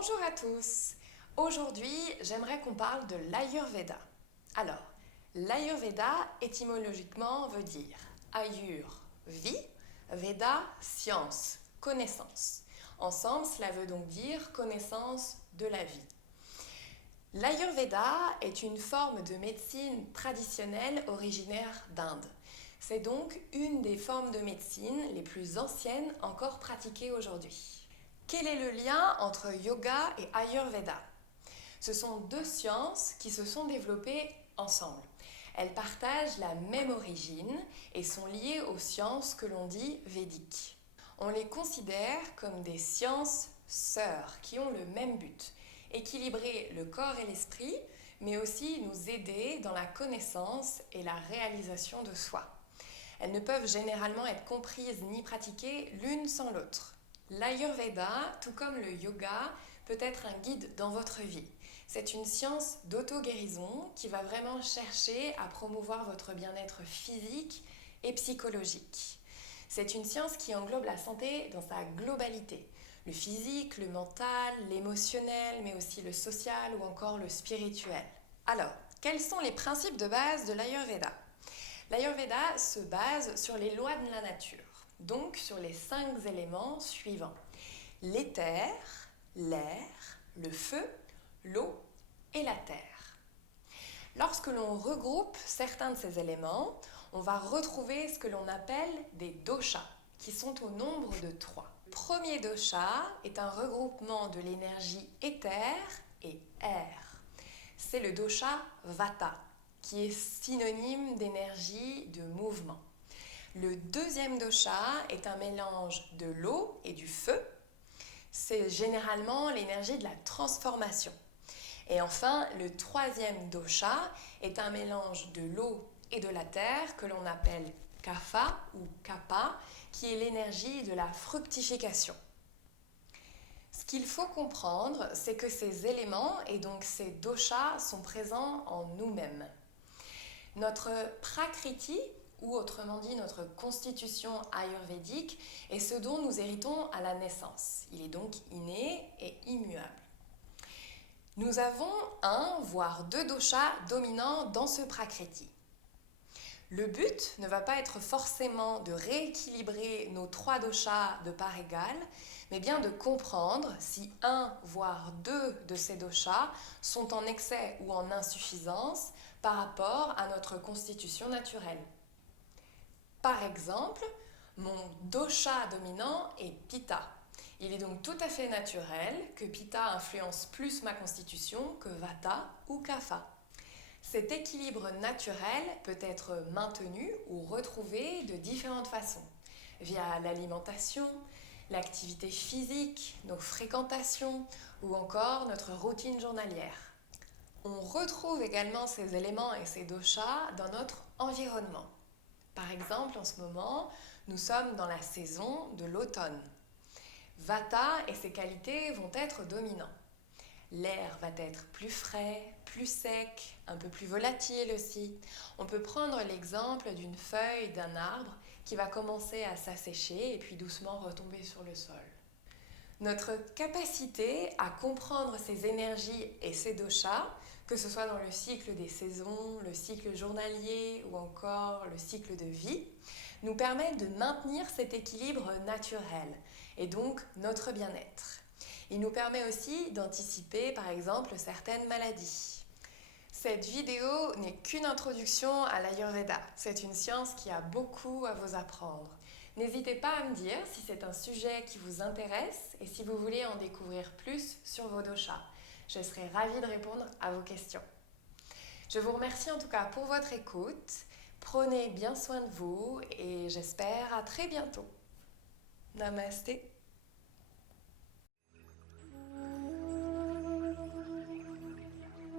Bonjour à tous. Aujourd'hui, j'aimerais qu'on parle de l'Ayurveda. Alors, l'Ayurveda étymologiquement veut dire Ayur, vie, Veda, science, connaissance. Ensemble, cela veut donc dire connaissance de la vie. L'Ayurveda est une forme de médecine traditionnelle originaire d'Inde. C'est donc une des formes de médecine les plus anciennes encore pratiquées aujourd'hui. Quel est le lien entre yoga et Ayurveda? Ce sont deux sciences qui se sont développées ensemble. Elles partagent la même origine et sont liées aux sciences que l'on dit védiques. On les considère comme des sciences sœurs qui ont le même but, équilibrer le corps et l'esprit, mais aussi nous aider dans la connaissance et la réalisation de soi. Elles ne peuvent généralement être comprises ni pratiquées l'une sans l'autre. L'Ayurveda, tout comme le yoga, peut être un guide dans votre vie. C'est une science d'auto-guérison qui va vraiment chercher à promouvoir votre bien-être physique et psychologique. C'est une science qui englobe la santé dans sa globalité. Le physique, le mental, l'émotionnel, mais aussi le social ou encore le spirituel. Alors, quels sont les principes de base de l'Ayurveda? L'Ayurveda se base sur les lois de la nature, donc sur les 5 éléments suivants: l'éther, l'air, le feu, l'eau et la terre. Lorsque l'on regroupe certains de ces éléments, on va retrouver ce que l'on appelle des doshas, qui sont au nombre de 3. Le premier dosha est un regroupement de l'énergie éther et air. C'est le dosha Vata, qui est synonyme d'énergie de mouvement. Le deuxième dosha est un mélange de l'eau et du feu. C'est généralement l'énergie de la transformation. Et enfin, le troisième dosha est un mélange de l'eau et de la terre que l'on appelle kapha ou kapha, qui est l'énergie de la fructification. Ce qu'il faut comprendre, c'est que ces éléments et donc ces doshas sont présents en nous-mêmes. Notre prakriti, ou autrement dit notre constitution ayurvédique, est ce dont nous héritons à la naissance. Il est donc inné et immuable. Nous avons un, voire 2 doshas dominants dans ce prakriti. Le but ne va pas être forcément de rééquilibrer nos 3 doshas de part égale, mais bien de comprendre si un, voire 2 de ces doshas sont en excès ou en insuffisance par rapport à notre constitution naturelle. Par exemple, mon dosha dominant est Pitta. Il est donc tout à fait naturel que Pitta influence plus ma constitution que Vata ou Kapha. Cet équilibre naturel peut être maintenu ou retrouvé de différentes façons, via l'alimentation, l'activité physique, nos fréquentations ou encore notre routine journalière. On retrouve également ces éléments et ces doshas dans notre environnement. Par exemple, en ce moment, nous sommes dans la saison de l'automne. Vata et ses qualités vont être dominants. L'air va être plus frais, plus sec, un peu plus volatile aussi. On peut prendre l'exemple d'une feuille d'un arbre qui va commencer à s'assécher et puis doucement retomber sur le sol. Notre capacité à comprendre ces énergies et ces doshas, que ce soit dans le cycle des saisons, le cycle journalier ou encore le cycle de vie, nous permet de maintenir cet équilibre naturel et donc notre bien-être. Il nous permet aussi d'anticiper par exemple certaines maladies. Cette vidéo n'est qu'une introduction à l'Ayurveda. C'est une science qui a beaucoup à vous apprendre. N'hésitez pas à me dire si c'est un sujet qui vous intéresse et si vous voulez en découvrir plus sur vos doshas. Je serai ravie de répondre à vos questions. Je vous remercie en tout cas pour votre écoute. Prenez bien soin de vous et j'espère à très bientôt. Namasté.